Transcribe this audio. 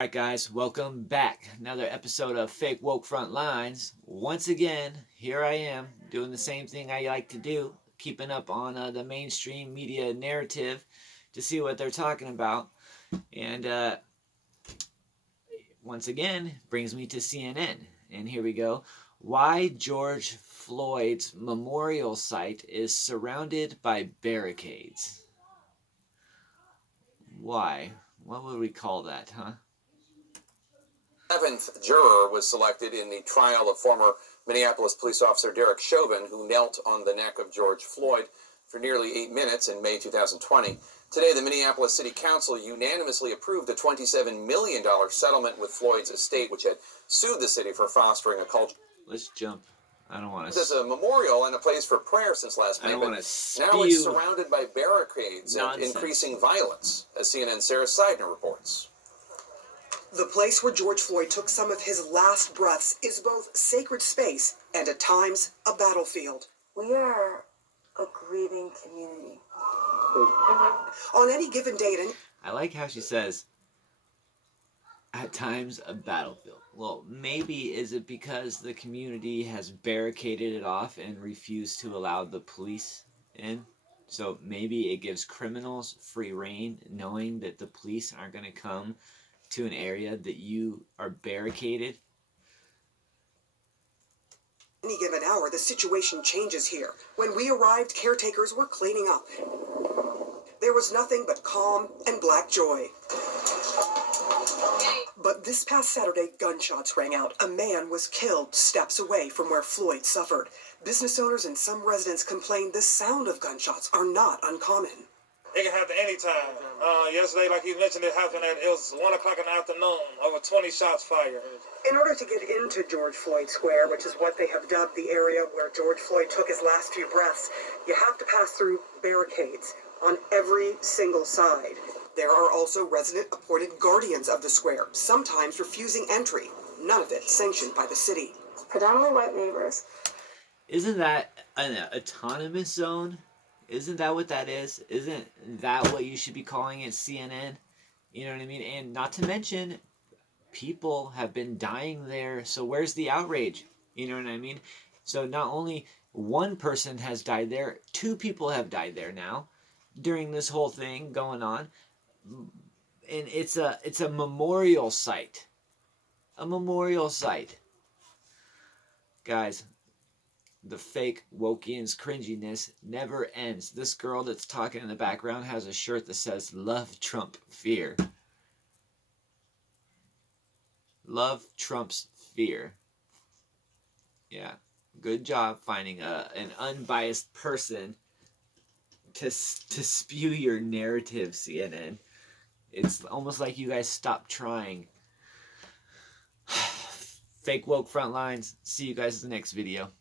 Alright guys, welcome back. Another episode of Fake Woke Front Lines. Once again, here I am doing the same thing I like to do, keeping up on the mainstream media narrative to see what they're talking about. And once again, brings me to CNN. And here we go. Why George Floyd's memorial site is surrounded by barricades. Why? What would we call that, huh? 11th juror was selected in the trial of former Minneapolis police officer Derek Chauvin, who knelt on the neck of George Floyd for nearly 8 minutes in May 2020. Today, the Minneapolis City Council unanimously approved a $27 million settlement with Floyd's estate, which had sued the city for fostering a culture. Let's jump. I don't want to. There's a memorial and a place for prayer since last May, but now it's surrounded by barricades and increasing violence, as CNN's Sarah Seidner reports. The place where George Floyd took some of his last breaths is both sacred space and, at times, a battlefield. We are a grieving community. On any given day, I like how she says, at times, a battlefield. Well, maybe is it because the community has barricaded it off and refused to allow the police in? So maybe it gives criminals free rein, knowing that the police aren't going to come to an area that you are barricaded. Any given hour, the situation changes here. When we arrived, caretakers were cleaning up. There was nothing but calm and black joy. But this past Saturday, gunshots rang out. A man was killed steps away from where Floyd suffered. Business owners and some residents complained the sound of gunshots are not uncommon. It can happen anytime. Yesterday, like you mentioned, it was 1 o'clock in the afternoon, over 20 shots fired. In order to get into George Floyd Square, which is what they have dubbed the area where George Floyd took his last few breaths, you have to pass through barricades on every single side. There are also resident-appointed guardians of the square, sometimes refusing entry. None of it sanctioned by the city. Predominantly white neighbors. Isn't that an autonomous zone? Isn't that what that is? Isn't that what you should be calling it, CNN? You know what I mean? And not to mention, people have been dying there, so where's the outrage? You know what I mean? So not only one person has died there, 2 people have died there now during this whole thing going on. And it's a memorial site. A memorial site. Guys, the fake Wokians cringiness never ends. This girl that's talking in the background has a shirt that says "Love Trump Fear." Love Trump's fear. Yeah, good job finding an unbiased person to spew your narrative, CNN. It's almost like you guys stopped trying. Fake woke front lines. See you guys in the next video.